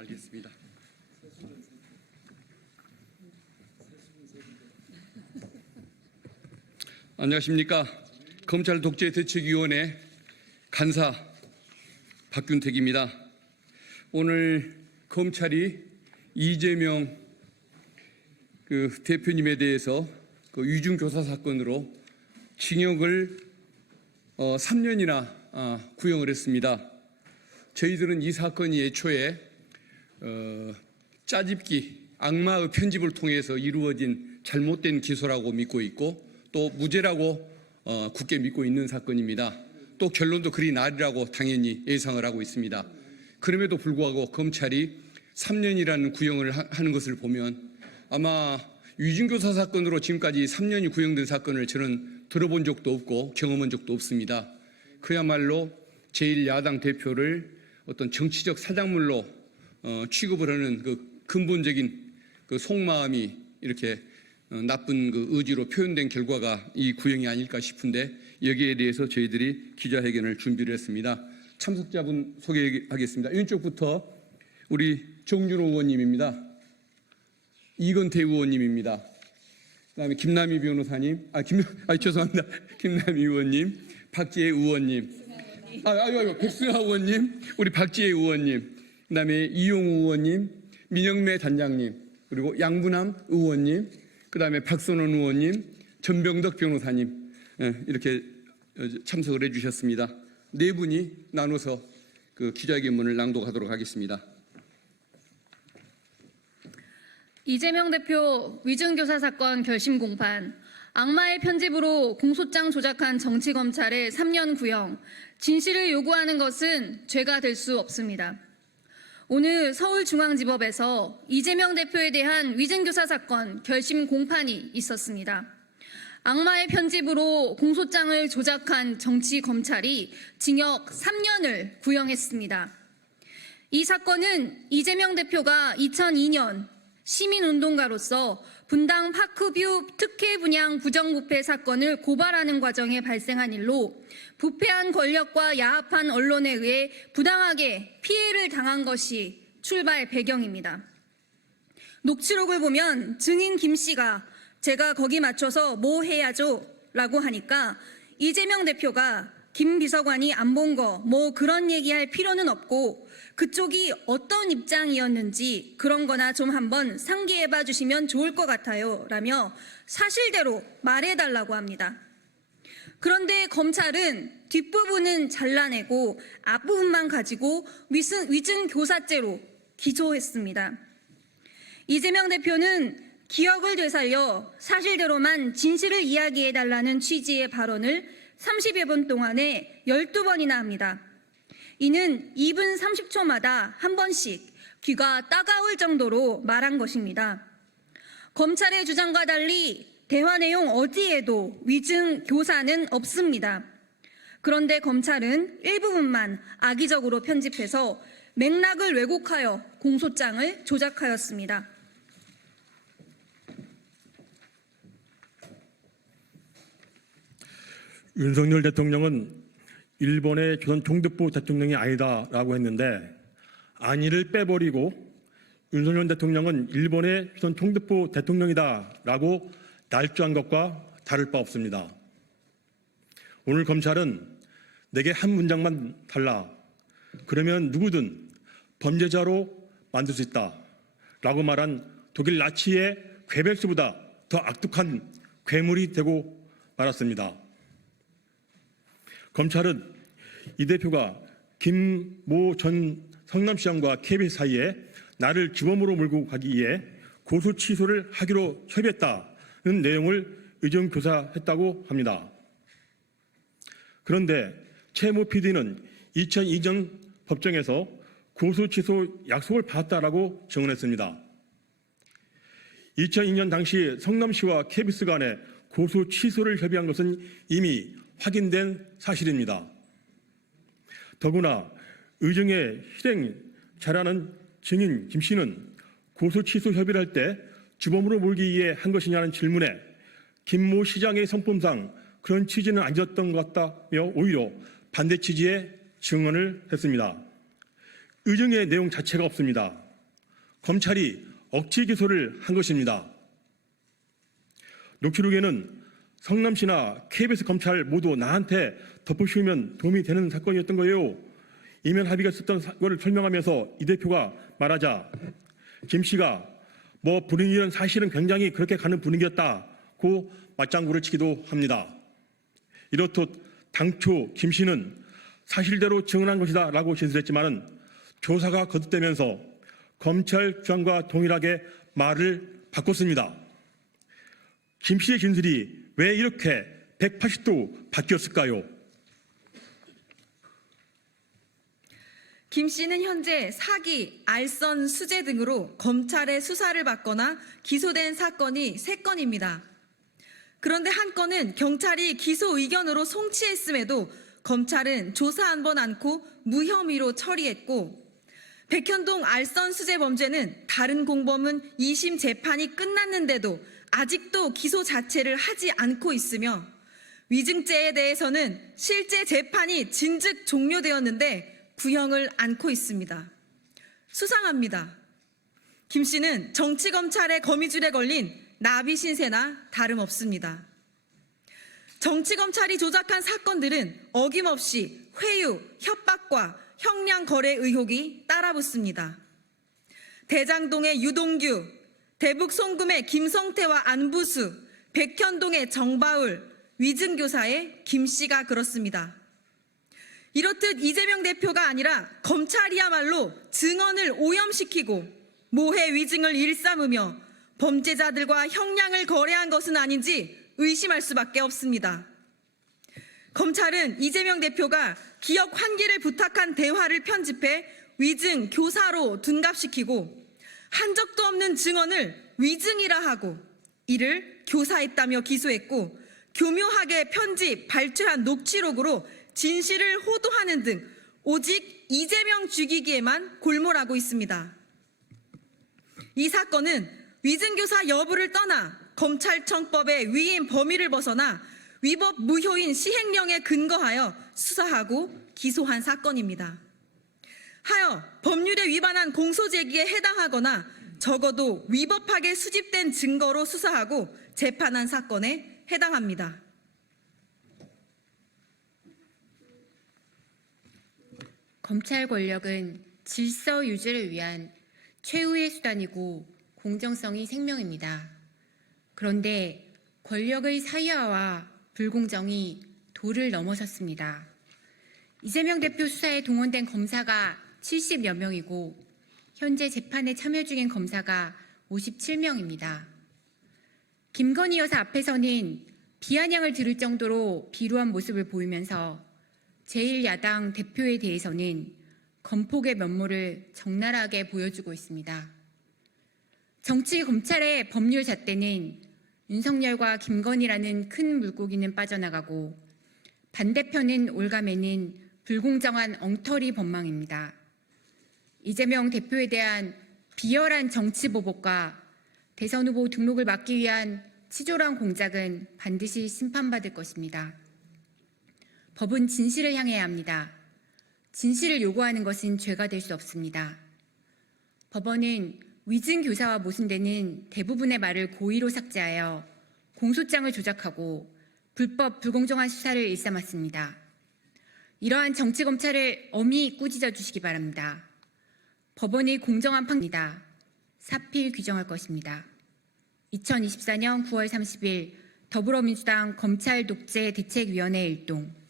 알겠습니다. 안녕하십니까. 검찰 독재대책위원회 간사 박균택입니다. 오늘 검찰이 이재명 대표님에 대해서 위중교사 사건으로 징역을 3년이나 구형을 했습니다. 저희들은 이 사건이 애초에 짜집기, 악마의 편집을 통해서 이루어진 잘못된 기소라고 믿고 있고 또 무죄라고 굳게 믿고 있는 사건입니다. 또 결론도 그리 나리라고 당연히 예상을 하고 있습니다. 그럼에도 불구하고 검찰이 3년이라는 구형을 하는 것을 보면 아마 위중교사 사건으로 지금까지 3년이 구형된 사건을 저는 들어본 적도 없고 경험한 적도 없습니다. 그야말로 제1야당 대표를 어떤 정치적 사작물로 취급을 하는 그 근본적인 그 속마음이 이렇게 나쁜 그 의지로 표현된 결과가 이 구형이 아닐까 싶은데 여기에 대해서 저희들이 기자회견을 준비를 했습니다. 참석자분 소개하겠습니다. 왼쪽부터 우리 정준호 의원님입니다. 이건태 의원님입니다. 그다음에 김남희 변호사님, 죄송합니다. 김남희 의원님, 박지혜 의원님, 백승하 의원님, 우리 박지혜 의원님, 그다음에 이용우 의원님, 민영매 단장님, 그리고 양분함 의원님, 그다음에 박선원 의원님, 전병덕 변호사님 이렇게 참석을 해주셨습니다. 네 분이 나눠서 그 기자회견문을 낭독하도록 하겠습니다. 이재명 대표 위중교사 사건 결심 공판, 악마의 편집으로 공소장 조작한 정치검찰의 3년 구형, 진실을 요구하는 것은 죄가 될 수 없습니다. 오늘 서울중앙지법에서 이재명 대표에 대한 위중교사 사건 결심 공판이 있었습니다. 악마의 편집으로 공소장을 조작한 정치검찰이 징역 3년을 구형했습니다. 이 사건은 이재명 대표가 2002년 시민운동가로서 분당 파크뷰 특혜 분양 부정부패 사건을 고발하는 과정에 발생한 일로 부패한 권력과 야합한 언론에 의해 부당하게 피해를 당한 것이 출발 배경입니다. 녹취록을 보면 증인 김 씨가 제가 거기 맞춰서 뭐 해야죠? 라고 하니까 이재명 대표가 김 비서관이 안 본 거 뭐 그런 얘기할 필요는 없고 그쪽이 어떤 입장이었는지 그런 거나 좀 한번 상기해봐 주시면 좋을 것 같아요 라며 사실대로 말해달라고 합니다. 그런데 검찰은 뒷부분은 잘라내고 앞부분만 가지고 위증교사죄로 기소했습니다. 이재명 대표는 기억을 되살려 사실대로만 진실을 이야기해달라는 취지의 발언을 30여 분 동안에 12번이나 합니다. 이는 2분 30초마다 한 번씩 귀가 따가울 정도로 말한 것입니다. 검찰의 주장과 달리 대화 내용 어디에도 위증 교사는 없습니다. 그런데 검찰은 일부분만 악의적으로 편집해서 맥락을 왜곡하여 공소장을 조작하였습니다. 윤석열 대통령은 일본의 조선 총독부 대통령이 아니다라고 했는데 아니를 빼버리고 윤석열 대통령은 일본의 조선 총독부 대통령이다라고 날조한 것과 다를 바 없습니다. 오늘 검찰은 내게 한 문장만 달라. 그러면 누구든 범죄자로 만들 수 있다라고 말한 독일 나치의 괴벨스보다 더 악독한 괴물이 되고 말았습니다. 검찰은 이 대표가 김모 전 성남시장과 KBS 사이에 나를 주범으로 몰고 가기 위해 고소 취소를 하기로 협의했다는 내용을 의정교사했다고 합니다. 그런데 최모 PD는 2002년 법정에서 고소 취소 약속을 받았다라고 증언했습니다. 2002년 당시 성남시와 KBS 간에 고소 취소를 협의한 것은 이미 확인된 사실입니다. 더구나 의정의 실행 잘하는 증인 김 씨는 고소 취소 협의를 할 때 주범으로 몰기 위해 한 것이냐는 질문에 김모 시장의 성품상 그런 취지는 아니었던 것 같다며 오히려 반대 취지의 증언을 했습니다. 의정의 내용 자체가 없습니다. 검찰이 억지 기소를 한 것입니다. 녹취록에는 성남시나 KBS 검찰 모두 나한테 덮어씌우면 도움이 되는 사건이었던 거예요. 이면 합의가 있었던 사건을 설명하면서 이 대표가 말하자 김 씨가 뭐 분위기는 사실은 굉장히 그렇게 가는 분위기였다고 맞장구를 치기도 합니다. 이렇듯 당초 김 씨는 사실대로 증언한 것이다 라고 진술했지만 조사가 거듭되면서 검찰 주장과 동일하게 말을 바꿨습니다. 김 씨의 진술이 왜 이렇게 180도 바뀌었을까요? 김 씨는 현재 사기, 알선, 수재 등으로 검찰의 수사를 받거나 기소된 사건이 3건입니다. 그런데 한 건은 경찰이 기소 의견으로 송치했음에도 검찰은 조사 한 번 않고 무혐의로 처리했고, 백현동 알선 수재 범죄는 다른 공범은 2심 재판이 끝났는데도 아직도 기소 자체를 하지 않고 있으며, 위증죄에 대해서는 실제 재판이 진즉 종료되었는데 구형을 안고 있습니다. 수상합니다. 김 씨는 정치검찰의 거미줄에 걸린 나비 신세나 다름없습니다. 정치검찰이 조작한 사건들은 어김없이 회유, 협박과 형량 거래 의혹이 따라붙습니다. 대장동의 유동규, 대북 송금의 김성태와 안부수, 백현동의 정바울, 위증교사의 김 씨가 그렇습니다. 이렇듯 이재명 대표가 아니라 검찰이야말로 증언을 오염시키고 모해 위증을 일삼으며 범죄자들과 형량을 거래한 것은 아닌지 의심할 수밖에 없습니다. 검찰은 이재명 대표가 기억 환기를 부탁한 대화를 편집해 위증 교사로 둔갑시키고 한 적도 없는 증언을 위증이라 하고 이를 교사했다며 기소했고, 교묘하게 편집, 발췌한 녹취록으로 진실을 호도하는 등 오직 이재명 죽이기에만 골몰하고 있습니다. 이 사건은 위증교사 여부를 떠나 검찰청법의 위임 범위를 벗어나 위법 무효인 시행령에 근거하여 수사하고 기소한 사건입니다. 하여 법률에 위반한 공소제기에 해당하거나 적어도 위법하게 수집된 증거로 수사하고 재판한 사건에 해당합니다. 검찰 권력은 질서 유지를 위한 최후의 수단이고 공정성이 생명입니다. 그런데 권력의 사유화와 불공정이 도를 넘어섰습니다. 이재명 대표 수사에 동원된 검사가 70여 명이고 현재 재판에 참여 중인 검사가 57명입니다. 김건희 여사 앞에서는 비아냥을 들을 정도로 비루한 모습을 보이면서 제1야당 대표에 대해서는 건폭의 면모를 적나라하게 보여주고 있습니다. 정치 검찰의 법률 잣대는 윤석열과 김건희라는 큰 물고기는 빠져나가고 반대편은 올가매는 불공정한 엉터리 법망입니다. 이재명 대표에 대한 비열한 정치 보복과 대선 후보 등록을 막기 위한 치졸한 공작은 반드시 심판받을 것입니다. 법은 진실을 향해야 합니다. 진실을 요구하는 것은 죄가 될 수 없습니다. 법원은 위증 교사와 모순되는 대부분의 말을 고의로 삭제하여 공소장을 조작하고 불법 불공정한 수사를 일삼았습니다. 이러한 정치검찰을 엄히 꾸짖어 주시기 바랍니다. 법원이 공정한 판결입니다. 사필 규정할 것입니다. 2024년 9월 30일 더불어민주당 검찰 독재 대책위원회 일동.